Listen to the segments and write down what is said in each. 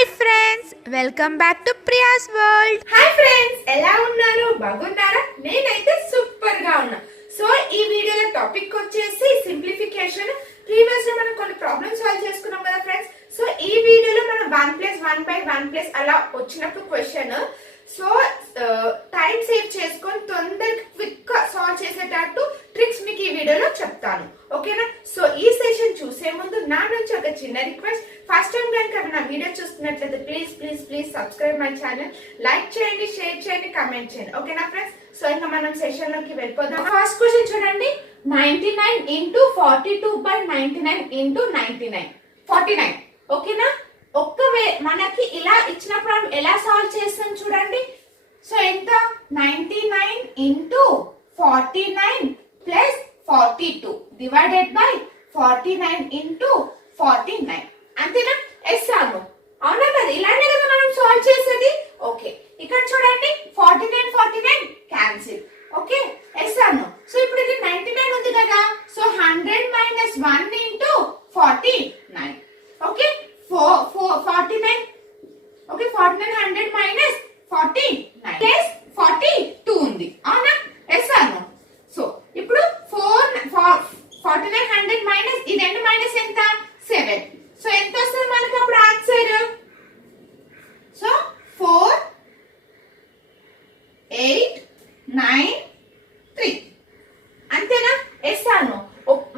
Hi friends, welcome back to Priya's world. Hi friends, ఎలా ఉన్నారు? బాగున్నారా? నేనైతే సూపర్ గా ఉన్నా. సో ఈ వీడియోలో టాపిక్ వచ్చేసి సింప్లిఫికేషన్. ప్రీవియస్ లో మనం కొన్ని ప్రాబ్లమ్స్ సాల్వ్ చేసుకున్నాం కదా ఫ్రెండ్స్. సో ఈ వీడియోలో మనం 1+1/1+ అలా వచ్చినప్పుడు క్వశ్చన్ సో టైం సేవ్ చేసుకొని తొందరగా క్విక్ గా సాల్వ్ చేసేటట్టు ట్రిక్స్ మీకు ఈ వీడియోలో చెప్తాను, ఓకేనా? సో ఈ సెషన్ చూసే ముందు నా నుంచి ఒక చిన్న రిక్వెస్ట్. ఫస్ట్ టైం కనుక నా వీడియో చూస్తున్నట్లయితే please please please subscribe my channel, like చేయండి, షేర్ చేయండి, కమెంట్ చేయండి, ఓకేనా ఫ్రెండ్స్? సో ఇంకా మనం సెషన్ లోకి వెళ్ళిపోదాం. ఫస్ట్ క్వశ్చన్ చూడండి, 99 into 42/99 into 99 49, ఓకేనా? మనకి ఇలా ఇచ్చినప్పుడు మనం ఎలా సాల్వ్ చేస్తాం చూడండి. సో ఎంత? 99 into 49 plus 42 divided by 49 into 49, అంతేనా? వేస్తాను, అవునా కదా? ఇలానే కదా మనం సాల్వ్ చేసేది. ఓకే, ఇక్కడ చూడండి 49 క్యాన్సిల్. ఓకే, వేస్తాను. సో ఇప్పుడు ఇది 99 ఉంది కదా, so 100 - 1 into 49. Okay, 49. Okay, 49 100 - 49 plus 42 ఉంది, అవునా? వేస్తాను. సో ఇప్పుడు 49 100 మైనస్ ఇది రెండు మైనస్ ఎంత? 7. సో ఎంత వస్తుంది మనకి అప్పుడు ఆన్సర్? సో 4 8 9 3, అంతేనా? వేస్తాను.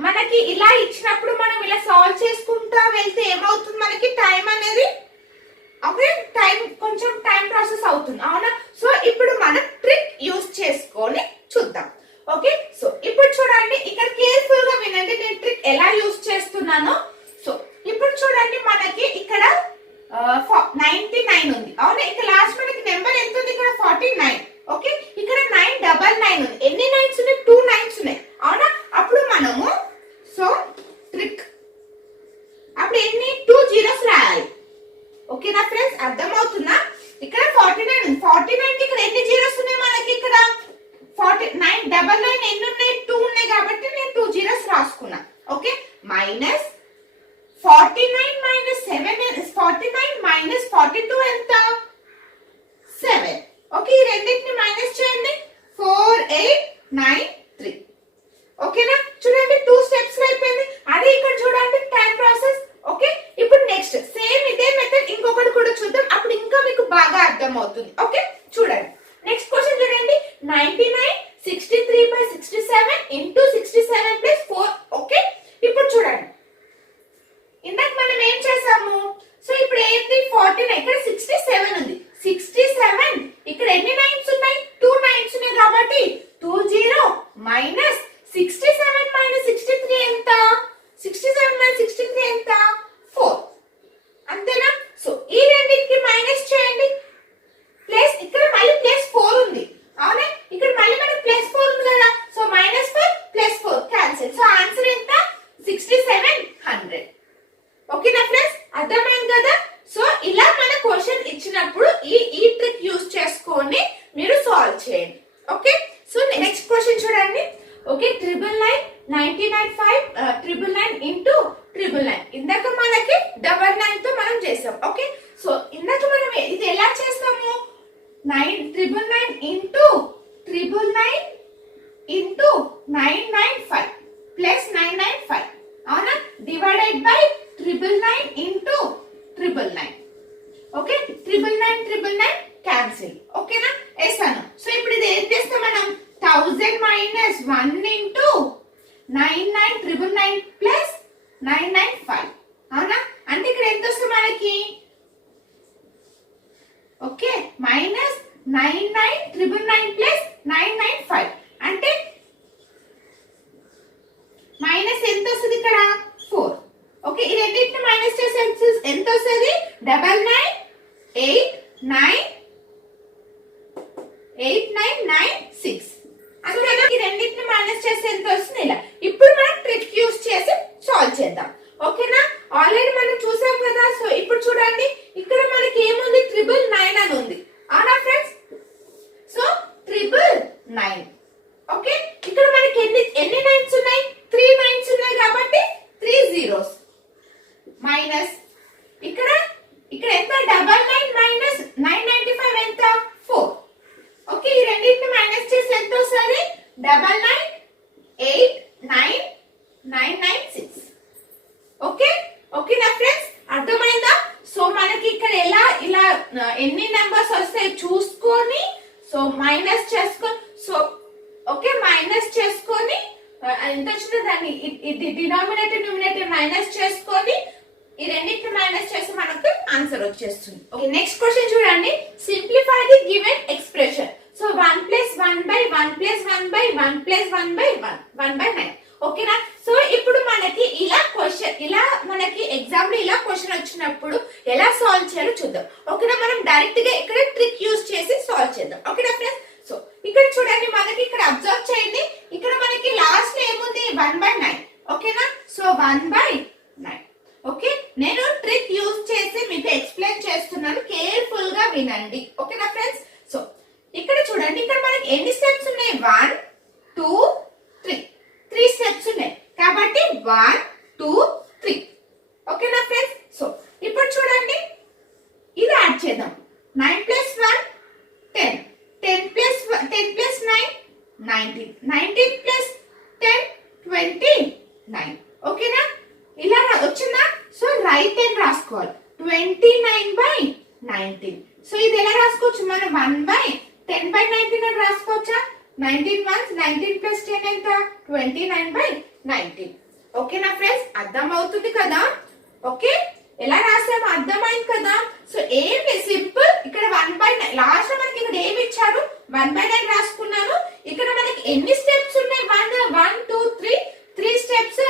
మనకి ఇలా ఇచ్చినప్పుడు మనం ఇలా సాల్వ్ చేసుకుంటా వెళ్తే ఏమవుతుంది మనకి? టైం అనేది ఓకే కొంచెం టైం ప్రాసెస్ అవుతుంది, అవునా? సో ఇప్పుడు మనం ట్రిక్ యూజ్ చేసుకొని చూద్దాం. ఓకే, సో ఇప్పుడు చూడండి, ఇక్కడ కేర్ఫుల్ గా వినండి నేను ట్రిక్ ఎలా యూజ్ చేస్తున్నానో. సో ఇప్పుడు చూడండి, మనకి ఇక్కడ 99 ఉంది, అవునా? ఇక్కడ లాస్ట్ మనకి నెంబర్ ఎంత ఉంది? ఇక్కడ 49. ఓకే, ఇక్కడ 999 ఉంది. ఎన్ని నైన్స్ ఉన్నాయి? 2 నైన్స్ ఉన్నాయి, అవునా? అప్పుడు మనము సో ట్రిక్ అప్పుడు ఎన్ని 2 జీరోస్ రాయాలి, ఓకేనా ఫ్రెండ్స్? అర్థమవుతుందా? ఇక్కడ 49 ఉంది, 49 కి ఇక్కడ ఎన్ని జీరోస్ ఉన్నాయి మనకి? ఇక్కడ 99 ఎన్ని ఉన్నాయి? 2 ఉన్నాయి కాబట్టి నేను 2 జీరోస్ రాసుకున్నా. ఓకే, మైనస్ 49 - 7 49 - 42 ఎంత? 7. ఓకే, ఈ రెండింటిని మైనస్ చేయండి. 4 8 9 3, ఓకేనా? చూడండి 2 స్టెప్స్ అయిపోయింది. అదే ఇక్కడ చూడండి టైం ప్రాసెస్. ఓకే, ఇప్పుడు నెక్స్ట్ సేమ్ ఇదే మెథడ్ ఇంకొకటి కూడా చూద్దాం, అప్పుడు ఇంకా మీకు బాగా అర్థం అవుతుంది. ఓకే, చూడండి నెక్స్ట్ క్వశ్చన్ చూడండి, 99 63/67 into 67 plus 4. ఓకే, ఇప్పుడు చూడండి ఇందాక మనం ఏం చేసాము? సో ఇప్పుడు ఏంటి? 49 ఇక్కడ 67 ఉంది, 67 ఇక్కడ ఎన్ని నైన్స్ ఉన్నాయి? 2 నైన్స్ ఉన్నాయి కాబట్టి 20 మైనస్ 67 - 63 ఎంత? 67 - 63 ఎంత? 4, అంతేనా? సో ఈ రెండింటికి మైనస్ చేయండి. ప్లస్ ఇక్కడ మళ్ళీ +4 ఉంది, అవునా? ఇక్కడ మళ్ళీ మనకి +4 ఉంది కదా, సో -4 +4 క్యాన్సిల్. సో ఆన్సర్ ఎంత? 67 100. ఓకేనా ఫ్రెండ్స్? అర్థమైంది కదా? సో ఇలా మన క్వశ్చన్ ఇచ్చినప్పుడు ఈ ట్రిక్ యూజ్ చేసుకొని మీరు సాల్వ్ చేయండి. ఓకే, సో నెక్స్ట్ క్వశ్చన్ చూడండి. Okay, 999 99 999 into 999. ఇందాక మనకి 99 తో మనం చేసాం. ఓకే, సో ఇందాక మనం ఇది ఎలా చేస్తాము? 999 into 999 into 995 plus 995, అవునా? Divided by 999 into 999. Okay, 999 cancel. ఓకేనా? వేస్తాను. సో ఇప్పుడు ఇది ఏం చేస్తాం మనం? 1000 - 1 into 99 plus 995, అవునా? అంటే ఇక్కడ ఎంత వస్తుంది మనకి? ఓకే, -99 plus 995 అంటే మైనస్ ఎంత వస్తుంది ఇక్కడ? 4. ఓకే, ఈ రెండింటిని మైనస్ చేస్తే ఎంత వస్తుంది? 99 8 9 8 9 9 6, అంతేనా? ఈ రెండింటిని మైనస్ చేస్తే ఎంత వస్తుంది? ఇలా. ఇప్పుడు మనం ట్రిక్ యూజ్ చేసి సాల్వ్ చేద్దాం, ఓకేనా? ఆల్రెడీ మనం చూసాం కదా. సో ఇప్పుడు చూడండి, ఇక్కడ మనకి ఏముంది? 999 అని ఉంది, అవునా ఫ్రెండ్స్? సో ఎన్ని నెంబర్స్ వస్తాయి చూసుకొని సో మైనస్ చేసుకొని సో ఓకే మైనస్ చేసుకొని ఎంత వచ్చిందో దాన్ని ఇది డినామినేటర్ న్యూమినేటర్ మైనస్ చేసుకొని ఈ రెండింటిని మైనస్ చేసి మనకు ఆన్సర్ వచ్చేస్తుంది. ఓకే నెక్స్ట్ క్వశ్చన్ చూడండి. Simplify the given expression. So 1 + 1/1 + 1/1 + 1/1 1/9. ఓకేనా. సో ఇప్పుడు మనకి ఇలా మనకి ఎగ్జామ్ లో ఇలా క్వశ్చన్ వచ్చినప్పుడు ఎలా సాల్వ్ చేయాలో చూద్దాం. ఓకేనా. మనం డైరెక్ట్ గా ఇక్కడ ట్రిక్ యూజ్ చేసి సాల్వ్ చేద్దాం. ఓకేనా ఫ్రెండ్స్. సో ఇక్కడ చూడండి మనకి ఇక్కడ అబ్జర్వ్ చేయండి. ఇక్కడ మనకి లాస్ట్ లో ఏముంది 1/9. ఓకేనా. సో 1/9. ఓకే నేను ట్రిక్ యూజ్ చేసి మీకు ఎక్స్ప్లెయిన్ చేస్తున్నాను, కేర్ఫుల్ గా వినండి. ఓకేనా ఫ్రెండ్స్. సో ఇక్కడ చూడండి ఇక్కడ మనకి ఎన్ని స్టెప్స్ ఉన్నాయి 1 2 3 3 స్టెప్స్ ఉన్నాయి కాబట్టి 1 2 3. ఓకేనా ఫ్రెండ్స్. సో ఇప్పుడు చూడండి ఇది యాడ్ చేద్దాం. 9 + 1 10 10 + 9 19 19 + 10 29. ఓకేనా. ఇలా వచ్చిందా. సో రైట్ హ్యాండ్ రాసుకోవాలి 29/19. సో ఇది ఎలా రాసుకోవచ్చు మనం 1/10/19 అని రాసుకోవచ్చా. 19 1 19 + 10 ఎంత 29/19. ఓకేనా ఫ్రెండ్స్ అర్థం అవుతుంది కదా. ఓకే ఎలా రాసామో అర్థమైంది కదా. సో ఏం సింపుల్ ఇక్కడ 1/9 లాస్ట్ లో మనకి ఇక్కడ ఏమి ఇచ్చారు 1/9 రాసుకున్నాను. ఇక్కడ మనకి ఎన్ని స్టెప్స్ ఉన్నాయి 1 1 2 3 3 స్టెప్స్.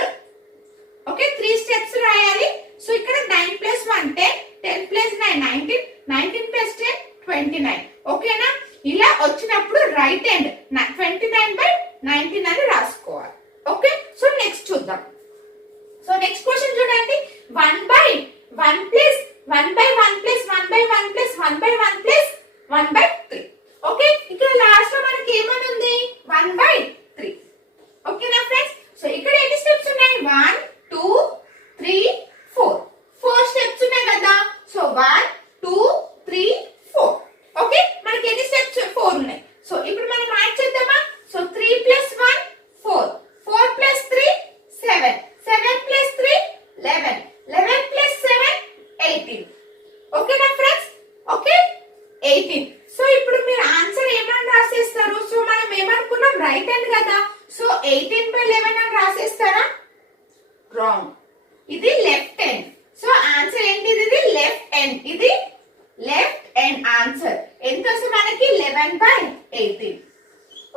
ఓకే 3 స్టెప్స్ రాయాలి. సో ఇక్కడ 9 + 1 10 10 + 9 19 19 + 10 29. ఓకేనా. ఇలా వచ్చినప్పుడు రైట్ హ్యాండ్ 29/19 అని రాసుకోవాలి. ఓకే సో నెక్స్ట్ చూద్దాం. సో నెక్స్ట్ క్వశ్చన్ చూడండి 1/1 + 1/1 + 1/1 + 1/1 + 1/3. ఓకే ఇక్కడ లాస్ట్ లో మనకి ఏమని ఉంది 1/3. ఓకేనా ఫ్రెండ్స్. సో ఇక్కడ ఎన్ని స్టెప్స్ ఉన్నాయి 1 2 3 4 4 స్టెప్స్ ఉన్నాయి కదా. సో 1 2 3 4. ఓకే మనకి ఎన్ని స్టెప్స్ 4 ఉన్నాయి. సో ఇప్పుడు మనం యాడ్ చేద్దామా. సో 3 + 1 4 4 + 3 7 7 + 3 11 11 + 7 18. ఓకేనా ఫ్రెండ్స్. ఓకే 18. సో ఇప్పుడు మీరు ఆన్సర్ ఏమని రాసేస్తారు. సో మనం ఏమనుకున్నాం రైట్ హ్యాండ్ కదా. సో 18/11 అని రాసేస్తారా. రాంగ్. ఇది లెఫ్ట్ హ్యాండ్. సో ఆన్సర్ ఏంటి ఇది లెఫ్ట్ హ్యాండ్. ఇది లెఫ్ట్ హ్యాండ్ ఆన్సర్ ఎంత వస్తుంది మనకి 11/18.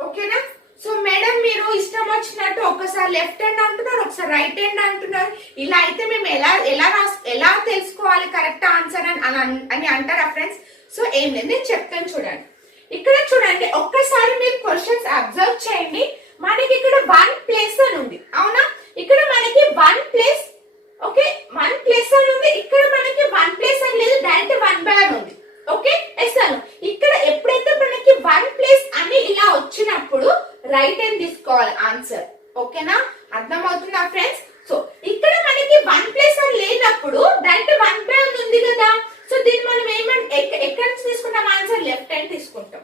ఓకేనా. సో మేడం మీరు ఇష్టం వచ్చినట్టు ఒకసారి లెఫ్ట్ హ్యాండ్ అంటున్నారు ఒకసారి రైట్ హ్యాండ్ అంటున్నారు. ఇలా అయితే మేము ఎలా తెలుసుకోవాలి కరెక్ట్ ఆన్సర్ అని అంటారా ఫ్రెండ్స్. సో ఏం లేదు నేను చెప్తాను చూడండి. ఇక్కడ చూడండి ఒక్కసారి మీరు క్వశ్చన్స్ అబ్జర్వ్ చేయండి. మనకి ఇక్కడ 1 ప్లేస్ అని ఉంది అవునా. ఇక్కడ మనకి 1 ప్లేస్ ఓకే 1 ప్లేస్ అని ఉంది. ఇక్కడ మనకి 1 ప్లేస్ అని లేదు డైరెక్ట్ 1/1 అని ఉంది. ఓకే ఎస్ఆను ఇక్కడ ఎప్పుడైతే మనకి 1 ప్లేస్ అని ఇలా వచ్చినప్పుడు రైట్ హ్యాండ్ తీసుకోవాలి ఆన్సర్. ఓకేనా అర్థమవుతుందా ఫ్రెండ్స్. సో ఇక్కడ మనకి 1 ప్లేస్ అని లేనప్పుడు డైరెక్ట్ 1/1 ఉంది కదా. సో దీన్ని మనం ఎక్కడ నుంచి తీసుకుంటాం ఆన్సర్ లెఫ్ట్ హ్యాండ్ తీసుకుంటాం.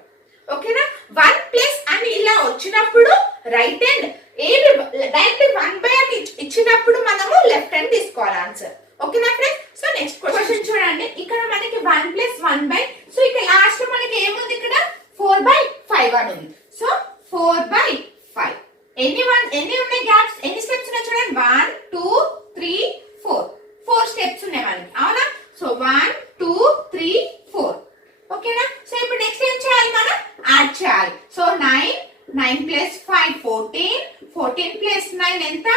ఓకేనా 1 ప్లేస్ అని ఇలా వచ్చినప్పుడు రైట్ హ్యాండ్ ఏమి డైరెక్ట్ 1/1 ఇచ్చినప్పుడు మనము లెఫ్ట్ హ్యాండ్ తీసుకోవాలి ఆన్సర్. ఓకేనా ఫ్రెండ్స్. సో నెక్స్ట్ క్వశ్చన్ చూడండి. ఇక్కడ మనకి 1 + 1/. సో ఇక్కడ లాస్ట్ లో మనకి ఏముంది ఇక్కడ 4/5 అని ఉంది. సో 4/5 ఎన్ని ఉన్నాయి గ్యాప్స్ ఎన్ని స్టెప్స్ ఉన్నాయి చూడండి 1 2 3 4 4 స్టెప్స్ ఉన్నాయి మనకి అవునా. సో 1 2 3 4. ఓకేనా. సో ఇప్పుడు నెక్స్ట్ ఏం చేయాలి మనం యాడ్ చేయాలి. సో 9 9 + 5 14 14 + 9 ఎంత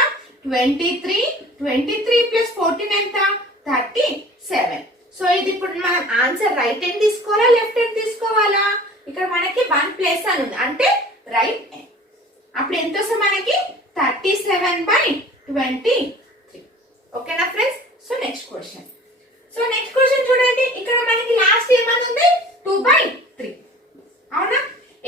23 23 + 14 ఎంత 37. సో ఇది ఇప్పుడు మనం ఆన్సర్ రైట్ హ్యాండ్ తీసుకోవాలా లెఫ్ట్ హ్యాండ్ తీసుకోవాలా. ఇక్కడ మనకి 1 ప్లేస్ అని ఉంది అంటే రైట్ హ్యాండ్. అప్పుడు ఎంత వస్తుంది మనకి 37/23. ఓకేనా friends. So next question. So next question చూడండి. ఇక్కడ మనకి లాస్ట్ ఏమని ఉంది 2/3 అవునా.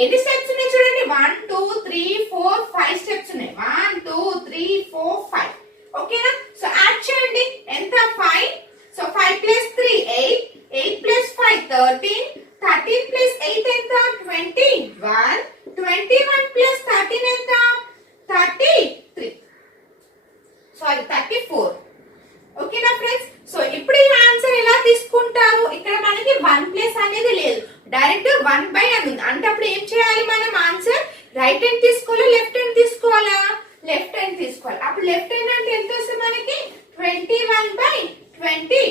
ఎన్ని స్టెప్స్ ఉన్నాయి చూడండి 1 2 3 4 5 స్టెప్స్ ఉన్నాయి 1 2 3 4 5. ఓకేనా. సో యాడ్ చేయండి ఎంత 5. సో 5 + 3 8 8 + 5 13 13 + 8 ఎంత 21 21 + 13 ఎంత 33 సారీ 34. ఓకేనా ఫ్రెండ్స్. సో ఇప్పుడు ఈ ఆన్సర్ ఎలా తీసుకుంటారు. ఇక్కడ మనకి 1 ప్లేస్ అనేది డైరెక్ట్ 1 అని ఉంది అంటే అప్పుడు ఏం చేయాలి మనం ఆన్సర్ రైట్ హ్యాండ్ తీసుకోవాలా లెఫ్ట్ హ్యాండ్ తీసుకోవాలా లెఫ్ట్ హ్యాండ్ తీసుకోవాలి అప్పుడు లెఫ్ట్ హ్యాండ్ అంటే ఎంత వస్తుంది మనకి 21/24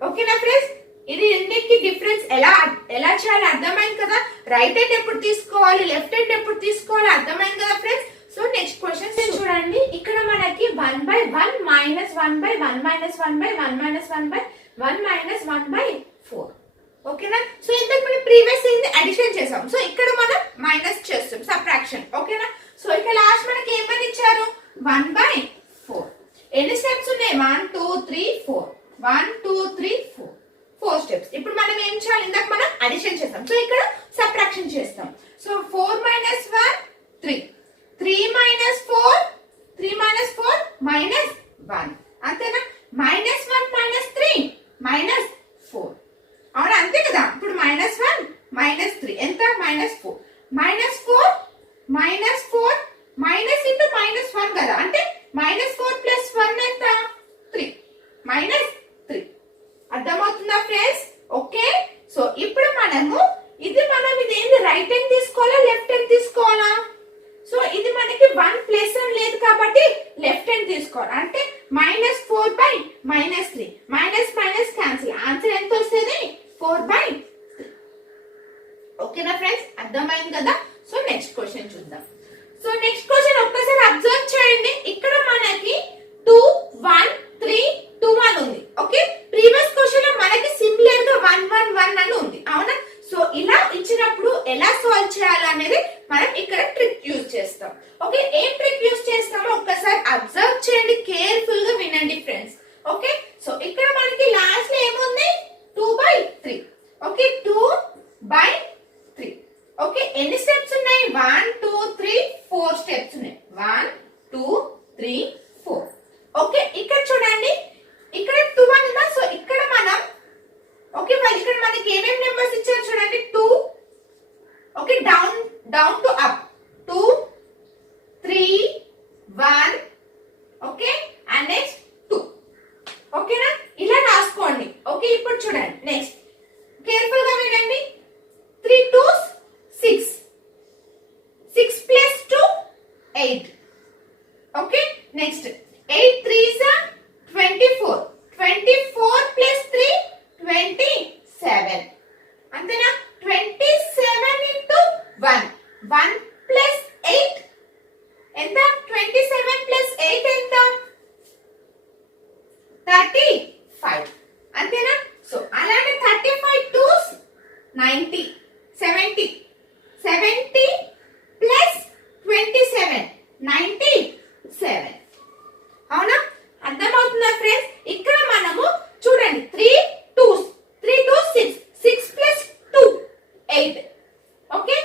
ఓకేనా ఫ్రెండ్స్ ఇది రెండింటికి డిఫరెన్స్ ఎలా చేయాలి అర్థమైంది కదా రైట్ హ్యాండ్ ఎప్పుడు తీసుకోవాలి లెఫ్ట్ హ్యాండ్ ఎప్పుడు తీసుకోవాలి అర్థమైంది కదా ఫ్రెండ్స్ సో నెక్స్ట్ క్వశ్చన్ చూడండి ఇక్కడ మనకి 1/1 మైనస్ 1/1 మైనస్ 1/1 మైనస్ 1/1 మైనస్ 1/4 ఓకేనా సో ఇంతకు మనం ప్రీవియస్ ఏంది అడిషన్ చేసాం సో ఇక్కడ మనం మైనస్ చేస్తాం సబ్ట్రాక్షన్ ఓకేనా సో ఇక్కడ లాస్ట్ మనకి ఏమని ఇచ్చారు 1/4 ఎన్ని స్టెప్స్ ఉన్నాయి 1 2 3 4 1 2 3 4 4 స్టెప్స్ ఇప్పుడు మనం ఏం చేయాలి ఇందాక మనం అడిషన్ చేస్తాం సో ఇక్కడ సబ్ట్రాక్షన్ చేస్తాం సో 4 - 1 3 3 - 4 3 - 4 -1 అంతేనా -1 -3 -4 అవునా అంతే కదా ఇప్పుడు -1 -3 ఎంత -4 -4 -4 మైనస్ ఇంటూ -1 కదా అంటే -4 + 1 ఎంత 3 -3 అర్థమవుతుందా ఫ్రెండ్స్ ఓకే సో ఇప్పుడు ఇది ఏంది రైట్ హ్యాండ్ తీసుకోవాలా లెఫ్ట్ హ్యాండ్ తీసుకోవాలా సో ఇది మనకి 1 ప్లస్ అని లేదు కాబట్టి లెఫ్ట్ హ్యాండ్ తీసుకోవాలి అంటే -4/-3 మైనస్ మైనస్ క్యాన్సిల్ ఆన్సర్ ఎంత వస్తుంది 4/3 ఓకేనా ఫ్రెండ్స్ అర్థమైంది కదా సో నెక్స్ట్ క్వశ్చన్ చూద్దాం సో నెక్స్ట్ క్వశ్చన్ ఒక్కసారి అబ్జర్వ్ చేయండి ఇక్కడ మనకి 2 1 3 2 1 ఉంది ఓకే ప్రీవియస్ క్వశ్చన్ లో మనకి సిమిలర్ గా 1 1 1 అని ఉంది అవునా సో ఇలా ఇచ్చినప్పుడు ఎలా సాల్వ్ చేయాలనేది మనం ఇక్కడ ట్రిక్ యూజ్ చేస్తాం ఓకే ఏం ట్రిక్ యూజ్ చేస్తామో ఒక్కసారి అబ్జర్వ్ చేయండి కేర్ఫుల్ గా వినండి ఫ్రెండ్స్ ఓకే సో ఇక్కడ మనకి లాస్ట్ లో ఏముంది 2/3 ఓకే 2/3 ఓకే ఎన్ని స్టెప్స్ ఉన్నాయి 1 2 3 4 స్టెప్స్ ఉన్నాయి 1 2 3 4 ఓకే ఇక్కడ చూడండి ఇక్కడ 2 1 ఉందా సో ఇక్కడ మనం ఓకే మరి ఇక్కడ మనకి ఏమేం నెంబర్స్ ఇచ్చారు చూడండి 2 okay down to up 2 3 1 okay and next 2 ఓకేనా ఇలా రాసుకోండి ఓకే ఇప్పుడు చూడండి నెక్స్ట్ కేర్ఫుల్ గా వినండి 3 2s 6 6 plus 2 8 okay next 8 3s are 24 24 plus 3 27 అంతేనా 27 into 1 1 plus 8 ఎంత 27 plus 8 ఎంత 35 అంతేనా సో అలానే 35 2s 90 70 70 plus 27 97 అవునా అర్థమవుతుందా ఫ్రెండ్స్ ఇక్కడ మనము చూడండి 3 2s 6 6 plus 2 8 okay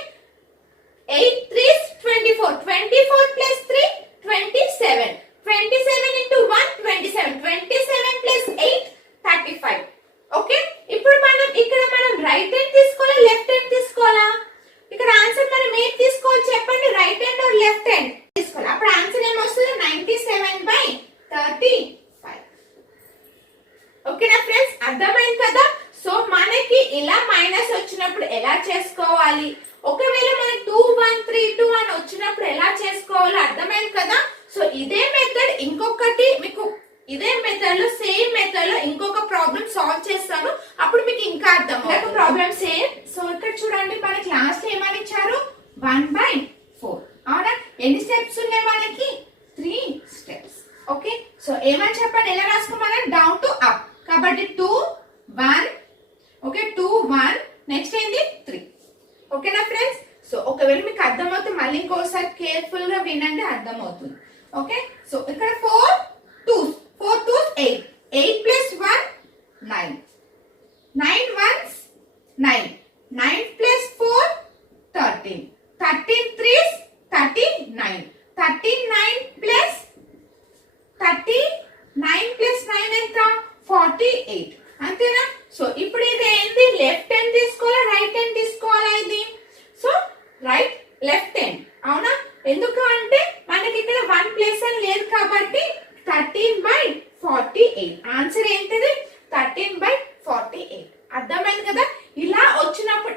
8 3s 24 24 plus 3 27 27 into 1 27 27 plus 8 35 okay ఇప్పుడు ఇక్కడ మనం రైట్ హ్యాండ్ తీసుకోవాలా లెఫ్ట్ హ్యాండ్ తీసుకోవాలా ఇక్కడ ఆన్సర్ మనం ఏం తీసుకోవాలి చెప్పండి right hand or left hand తీసుకోవాలి అప్పుడు ఆన్సర్ ఏమొస్తుంది 97/35 ఓకేనా ఫ్రెండ్స్ అర్థమైంది కదా సో మనకి ఇలా మైనస్ వచ్చినప్పుడు ఎలా చేసుకోవాలి ఒకవేళ మనకి 2 1 3 2 1 వచ్చినప్పుడు ఎలా చేసుకోవాలో అర్థమైంది కదా సో ఇదే మెథడ్ ఇంకొకటి మీకు ఇదే మెథడ్ లో సేమ్ మెథడ్ లో ఇంకొక ప్రాబ్లం సాల్వ్ చేస్తాను అప్పుడు మీకు ఇంకా అర్థం అవుతుంది ప్రాబ్లం సేమ్ సో ఇక్కడ చూడండి మన క్లాస్ లో ఏమని ఇచ్చారు 1/4 అవునా ఎన్ని స్టెప్స్ ఉన్నాయి మనకి 3 స్టెప్స్ ఓకే సో ఏమని చెప్పండి ఎలా రాసుకోమన్నా డౌన్ టు అప్ కాబట్టి 2 1 ఓకే 2 1 నెక్స్ట్ ఏంది 3 ఓకేనా ఫ్రెండ్స్ సో ఒకవేళ మీకు అర్థమవుతుంది మళ్ళీ ఇంకోసారి కేర్ఫుల్ గా వినండి అర్థమవుతుంది ఓకే సో ఇక్కడ 4 2s 4 2s 8 8 plus 1 9 9 1s 9 9 plus 4 13 13 3s 39 39 plus 9 ఎంత 48 అంతేనా సో ఇప్పుడు ఇది ఏంది లెఫ్ట్ హ్యాండ్ తీసుకోవాలా రైట్ హ్యాండ్ తీసుకోవాలా ఇది సో రైట్ లెఫ్ట్ హ్యాండ్ అవునా ఎందుకు అంటే మనకి ఇక్కడ 1 ప్లస్ అని లేదు కాబట్టి 13/48 ఆన్సర్ ఏంటిది 13/48 అర్థమైంది కదా ఇలా వచ్చినప్పుడు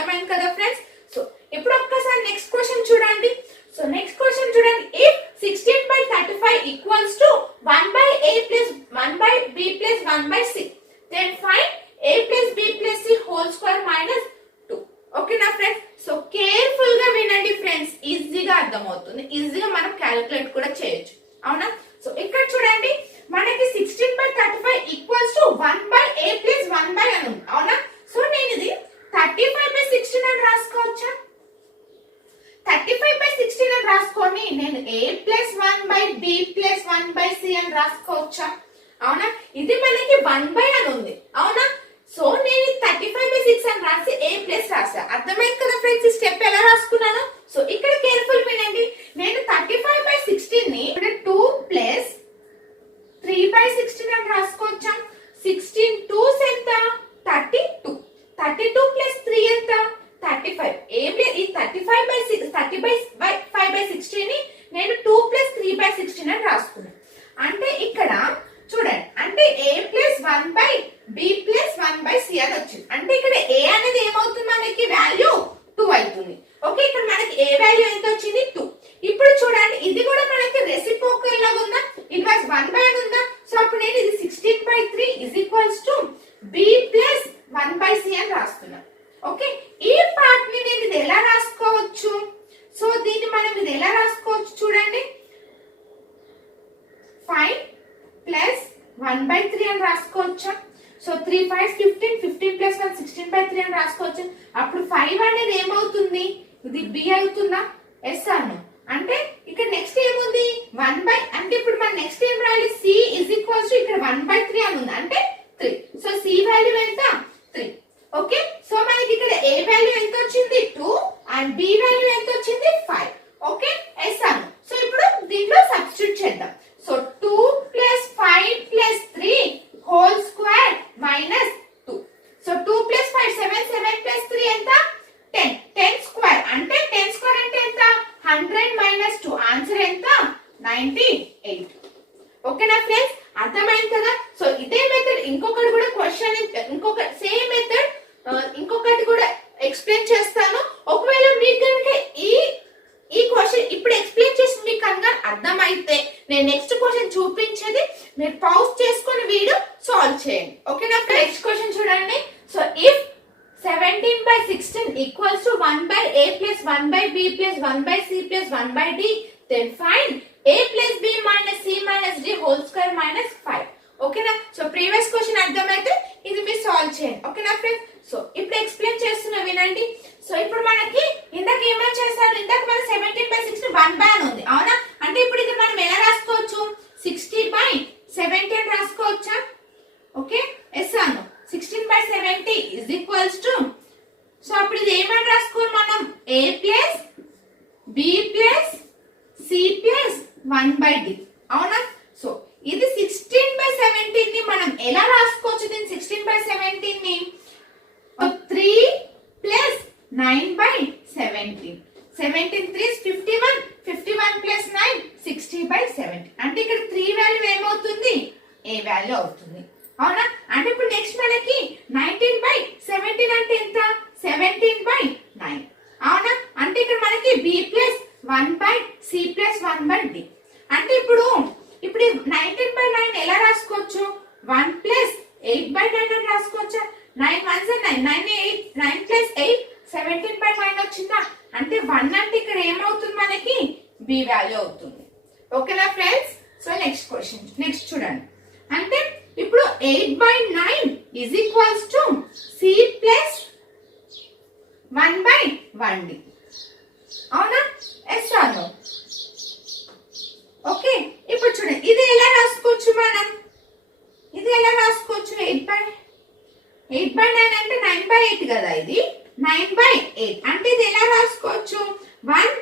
అర్థమైంది కదా ఫ్రెండ్స్. సో ఇప్పుడు ఒక్కసారి నెక్స్ట్ క్వశ్చన్ చూడండి. సో నెక్స్ట్ క్వశ్చన్ చూడండి. If 16/35 equals to 1/a plus 1/b plus 1/c then find a plus b plus c whole square minus 2. ఓకేనా ఫ్రెండ్స్. సో కేర్ఫుల్ గా వినండి ఫ్రెండ్స్, ఈజీగా అర్థమవుతుంది, ఈజీగా మనం క్యాలిక్యులేట్ కూడా చేయొచ్చు. అవునా. సో ఇక్కడ చూడండి మనకి 16/35 ఈక్వల్స్ టు 1/a ప్లస్ 1/, అని ఉంది. అవునా. సో నేను ఇది 35/16 అని రాసుకోవచ్చా? 35/16 అని రాసుకొని నేను a plus 1/b plus 1/c అని రాసుకోవచ్చా? అవునా. ఇది మనకి 1/, అని ఉంది. అవునా. సో నేను 35/6 అని రాసి a ప్లస్ రాసా. అర్థమైంది కదా ఫ్రెండ్స్ ఈ స్టెప్ ఎలా రాసుకున్నాను. సో ఇక్కడ కేర్ఫుల్ వినండి. నేను 35/16 ని 2 ప్లస్ 3/16 అని రాసుకోవచ్చా? 16 2s ఎంత? 32. 32 ప్లస్ 3 ఎంత? 35. ఈ 30/16 ని నేను 2 ప్లస్ 3/16 అని రాసుకున్నాను. అంటే ఇక్కడ చూడండి, అంటే a plus 1/b plus 1/c అని వచ్చింది. అంటే ఇక్కడ a అనేది ఏమవుతుంది మనకి వాల్యూ 2 అవుతుంది. ఓకే, ఇక్కడ మనకి a వాల్యూ ఎంత వచ్చింది? 2. ఇప్పుడు చూడండి ఇది కూడా మనకి రెసిప్రోకల్ లాగా ఉందా? ఇట్ వాస్ 1/, అని ఉందా? సో అప్పుడు నేను ఇది 16/3 is equals to b plus 1/c అని రాస్తున్నాను. ఓకే, ఈ పార్ట్ ని నేను ఇది ఎలా రాసుకోవచ్చు? సో దీన్ని మనం ఇది ఎలా రాసుకోవచ్చు చూడండి. 5 ప్లస్ 1/3 అని రాసుకోవచ్చా? సో 3 5 15, 15 ప్లస్ 1 16/3 అని రాసుకోవచ్చు. అప్పుడు 5 అనేది ఏమవుతుంది? ఇది b అవుతుందా? ఎస్ అను. అంటే ఇక్కడ నెక్స్ట్ ఏముంది? 1/, అంటే ఇప్పుడు మన నెక్స్ట్ ఏం రాయాలి? c ఇస్ ఈక్వల్స్ టు ఇక్కడ 1/3 అని ఉంది, అంటే 3. సో c వాల్యూ ఎంత? 3. ఓకే, సో మనకి ఇక్కడ a వాల్యూ ఎంత వచ్చింది? 2 అండ్ b వాల్యూ ఎంత వచ్చింది? 5. ఓకే, ఎస్ అను. సో ఇప్పుడు దీంట్లో సబ్స్టిట్యూట్ చేద్దాం. So 2 plus 5 plus 3 whole square minus 2. So 2 plus 5 7, 7 plus 3 ఎంత? 10. 10 స్క్వేర్ అంటే 10 స్క్వేర్ అంటే ఎంత? 100 మైనస్ 2. ఆన్సర్ ఎంత? 98. ఓకేనా ఫ్రెండ్స్, అర్థమైంది కదా. సో ఇదే మెథడ్ ఇంకొకటి కూడా క్వశ్చన్, ఇంకొక సేమ్ మెథడ్ ఇంకొకటి కూడా ఎక్స్ప్లెయిన్ చేస్తాను. ఒకవేళ మీకు కనుక ఈ క్వశ్చన్ ఇప్పుడు ఎక్స్ప్లెయిన్ చేసి మీకు కనుక అర్థమైతే నేను నెక్స్ట్ క్వశ్చన్ చూపించేది మీరు పౌజ్ చేసుకొని వీడియో సాల్వ్ చేయండి. ఓకేనా. నెక్స్ట్ క్వశ్చన్ చూడండి. So if 17/16 equals to 1/a plus 1/b plus 1/c plus 1/d then find a plus b minus c minus d whole square minus 5. ఓకేనా. సో ప్రీవియస్ క్వశ్చన్ అర్థమైతే ఇది మీరు solve చేయండి. ఓకేనా friends. So ఇప్పుడు explain చేస్తున్నా వినండి. సో ఇప్పుడు మనకి ఇందాక ఏమైనా చేశారు? ఇందాక మన 17/16 1/, అని ఉంది. అవునా. అంటే ఇప్పుడు ఇది మనం ఎలా రాసుకోవచ్చు? 60/70 అని రాసుకోవచ్చా? ఓకే, ఎస్ అను. 16/70 ఇస్ ఈక్వల్స్ టు, సో అప్పుడు ఇది ఏమని రాసుకోవాలి మనం? a plus b plus c plus 1/d. అవునా. సో ఇది 16/17 ని మనం ఎలా రాసుకోవచ్చు? దీన్ని 16/17 ని 3 ప్లస్ 9/17. 17 3 51, 51 ప్లస్ 9 60/70. అంటే ఇక్కడ 3 వాల్యూ ఏమవుతుంది? a వాల్యూ అవుతుంది. అవునా. అంటే ఇప్పుడు నెక్స్ట్ మనకి 19/17 అంటే ఎంత? 17/9. అవునా. అంటే ఇక్కడ మనకి b plus 1/c plus 1/d. అంటే ఇప్పుడు 19/9 ఎలా రాసుకోవచ్చు? 1 ప్లస్ 8/9 అని రాసుకోవచ్చా? 9 1s 9, 9 ప్లస్ 8 17/9 వచ్చిందా? అంటే 1 అంటే ఇక్కడ ఏమవుతుంది మనకి? b వాల్యూ అవుతుంది. ఓకేనా friends. So next question, next చూడండి. అంటే ఇప్పుడు 8/9 is equals to c plus 1/1d. అవునా, ఎస్ ఆర్ నో? ఓకే, ఇప్పుడు చూడండి ఇది ఎలా రాసుకోవచ్చు మనం? ఇది ఎలా రాసుకోవచ్చు? 8/9 అంటే 9/8 కదా. ఇది 9/8 అంటే ఇది ఎలా రాసుకోవచ్చు? 1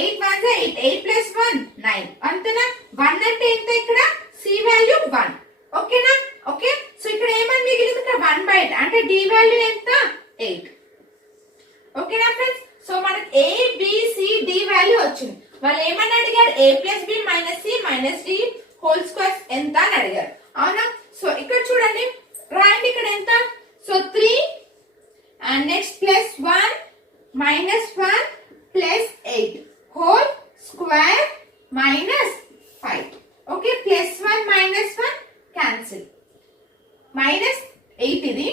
8 1 8, 8 ప్లస్ 1 9. అంతేనా. 1 అంటే ఎంత? ఇక్కడ c వాల్యూ 1. ఓకేనా. ఓకే, సో ఇక్కడ ఏమని మిగిలింది? ఇక్కడ 1/8 అంటే d వాల్యూ ఎంత? 8. ఓకేనా ఫ్రెండ్స్. సో మనకి a b c d value వచ్చింది. వాళ్ళు ఏమని అడిగారు? a plus b minus c minus d whole square ఎంత అని అడిగారు. అవునా. సో ఇక్కడ చూడండి, రాయండి ఇక్కడ ఎంత? So 3 plus 1 minus 1 cancel, minus 8 ఇది.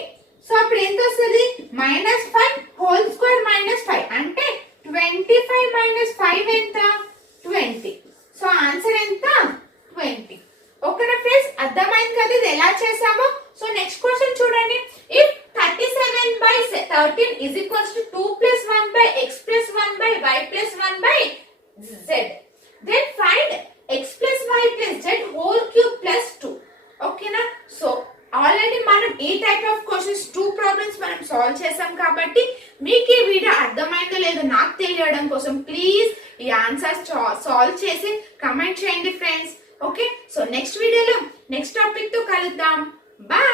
సో అప్పుడు ఎంత వస్తుంది? మైనస్ 5 హోల్ స్క్వేర్ మైనస్ 5 అంటే 25 మైనస్ 5 ఎంత? 20. సో ఆన్సర్ ఎంత? 20. ఓకేనా ఫ్రెండ్స్, అర్థమైంది కదా ఇది ఎలా చేసామో. సో నెక్స్ట్ క్వశ్చన్ చూడండి. If 37 by 13 is equals to 2 plus 1 by x plus 1 by y plus 1 by z, then find x plus y plus z whole cube plus 2. ఓకేనా, సో ఆల్రెడీ మనం ఈ టైప్ ఆఫ్ క్వశ్చన్స్ 2 ప్రాబ్లమ్స్ మనం solve చేసాం కాబట్టి మీకు ఈ video అర్థమైందో లేదో నాకు తెలియడం కోసం ప్లీజ్ ఈ ఆన్సర్స్ సాల్వ్ చేసి కమెంట్ చేయండి ఫ్రెండ్స్. ఓకే, సో నెక్స్ట్ వీడియోలో నెక్స్ట్ టాపిక్ తో కలుద్దాం. బాయ్.